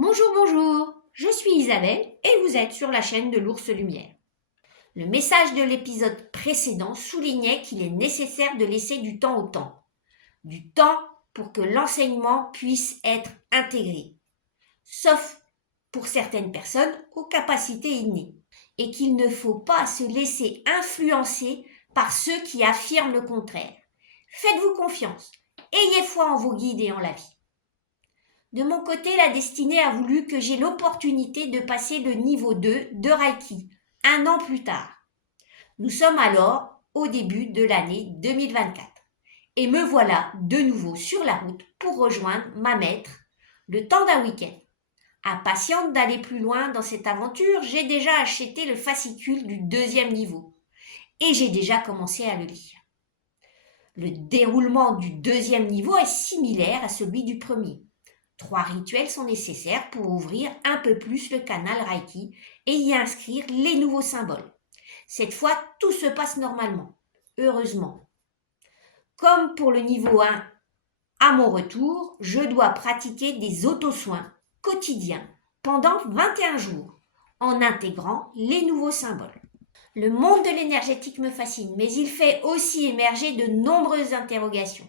Bonjour, bonjour, je suis Isabelle et vous êtes sur la chaîne de l'Ours Lumière. Le message de l'épisode précédent soulignait qu'il est nécessaire de laisser du temps au temps. Du temps pour que l'enseignement puisse être intégré, sauf pour certaines personnes aux capacités innées, et qu'il ne faut pas se laisser influencer par ceux qui affirment le contraire. Faites-vous confiance, ayez foi en vos guides et en la vie. De mon côté, la destinée a voulu que j'ai l'opportunité de passer le niveau 2 de Reiki, un an plus tard. Nous sommes alors au début de l'année 2024. Et me voilà de nouveau sur la route pour rejoindre ma maître, le temps d'un week-end. Impatiente d'aller plus loin dans cette aventure, j'ai déjà acheté le fascicule du deuxième niveau. Et j'ai déjà commencé à le lire. Le déroulement du deuxième niveau est similaire à celui du premier. 3 rituels sont nécessaires pour ouvrir un peu plus le canal Reiki et y inscrire les nouveaux symboles. Cette fois, tout se passe normalement, heureusement. Comme pour le niveau 1, à mon retour, je dois pratiquer des autosoins quotidiens pendant 21 jours en intégrant les nouveaux symboles. Le monde de l'énergétique me fascine, mais il fait aussi émerger de nombreuses interrogations.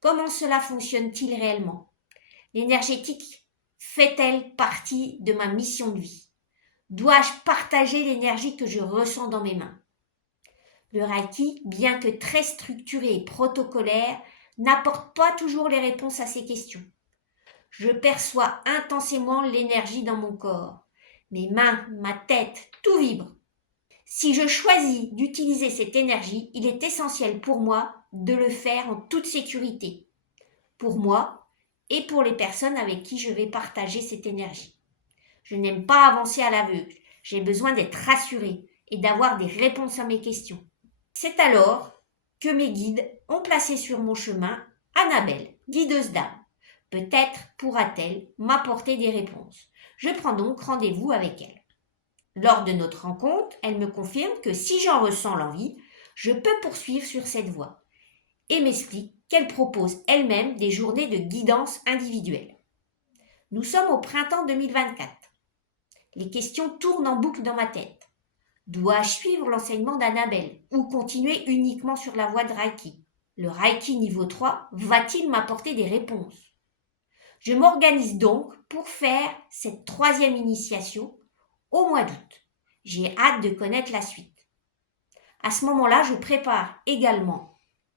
Comment cela fonctionne-t-il réellement ? L'énergétique fait-elle partie de ma mission de vie? Dois-je partager l'énergie que je ressens dans mes mains? Le Reiki, bien que très structuré et protocolaire, n'apporte pas toujours les réponses à ces questions. Je perçois intensément l'énergie dans mon corps. Mes mains, ma tête, tout vibre. Si je choisis d'utiliser cette énergie, il est essentiel pour moi de le faire en toute sécurité. Pour moi, et pour les personnes avec qui je vais partager cette énergie. Je n'aime pas avancer à l'aveugle, j'ai besoin d'être rassurée et d'avoir des réponses à mes questions. C'est alors que mes guides ont placé sur mon chemin Annabelle, guideuse d'âme. Peut-être pourra-t-elle m'apporter des réponses. Je prends donc rendez-vous avec elle. Lors de notre rencontre, elle me confirme que si j'en ressens l'envie, je peux poursuivre sur cette voie et m'explique qu'elle propose elle-même des journées de guidance individuelle. Nous sommes au printemps 2024. Les questions tournent en boucle dans ma tête. Dois-je suivre l'enseignement d'Annabelle ou continuer uniquement sur la voie de Reiki? Le Reiki niveau 3 va-t-il m'apporter des réponses? Je m'organise donc pour faire cette 3e initiation au mois d'août. J'ai hâte de connaître la suite. À ce moment-là, je prépare également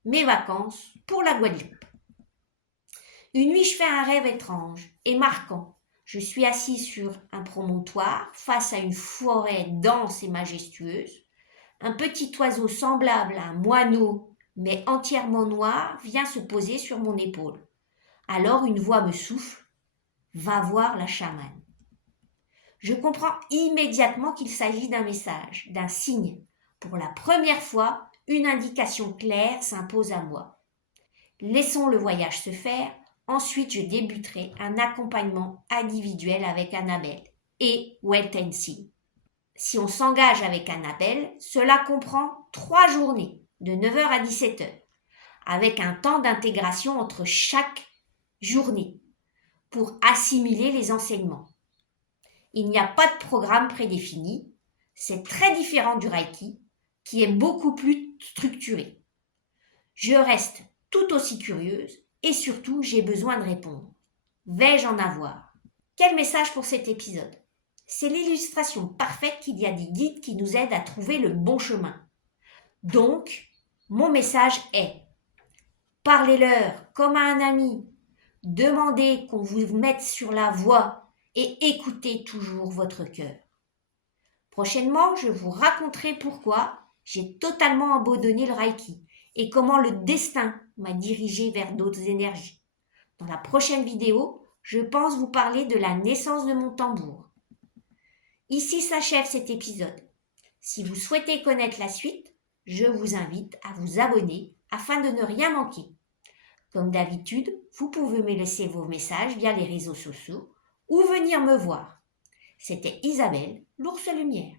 mes vacances pour la Guadeloupe. Une nuit, je fais un rêve étrange et marquant. Je suis assise sur un promontoire face à une forêt dense et majestueuse. Un petit oiseau semblable à un moineau, mais entièrement noir, vient se poser sur mon épaule. Alors une voix me souffle « Va voir la chamane ». Je comprends immédiatement qu'il s'agit d'un message, d'un signe. Pour la première fois, une indication claire s'impose à moi. Laissons le voyage se faire, ensuite je débuterai un accompagnement individuel avec Annabelle et Weltensi. Si on s'engage avec Annabelle, cela comprend 3 journées, de 9h à 17h, avec un temps d'intégration entre chaque journée, pour assimiler les enseignements. Il n'y a pas de programme prédéfini, c'est très différent du Reiki, qui est beaucoup plus structuré. Je reste tout aussi curieuse et surtout j'ai besoin de répondre. Vais-je en avoir? Quel message pour cet épisode? C'est l'illustration parfaite qu'il y a des guides qui nous aident à trouver le bon chemin. Donc, mon message est parlez-leur comme à un ami, demandez qu'on vous mette sur la voie et écoutez toujours votre cœur. Prochainement, je vous raconterai pourquoi j'ai totalement abandonné le Reiki et comment le destin m'a dirigé vers d'autres énergies. Dans la prochaine vidéo, je pense vous parler de la naissance de mon tambour. Ici s'achève cet épisode. Si vous souhaitez connaître la suite, je vous invite à vous abonner afin de ne rien manquer. Comme d'habitude, vous pouvez me laisser vos messages via les réseaux sociaux ou venir me voir. C'était Isabelle, l'Ours Lumière.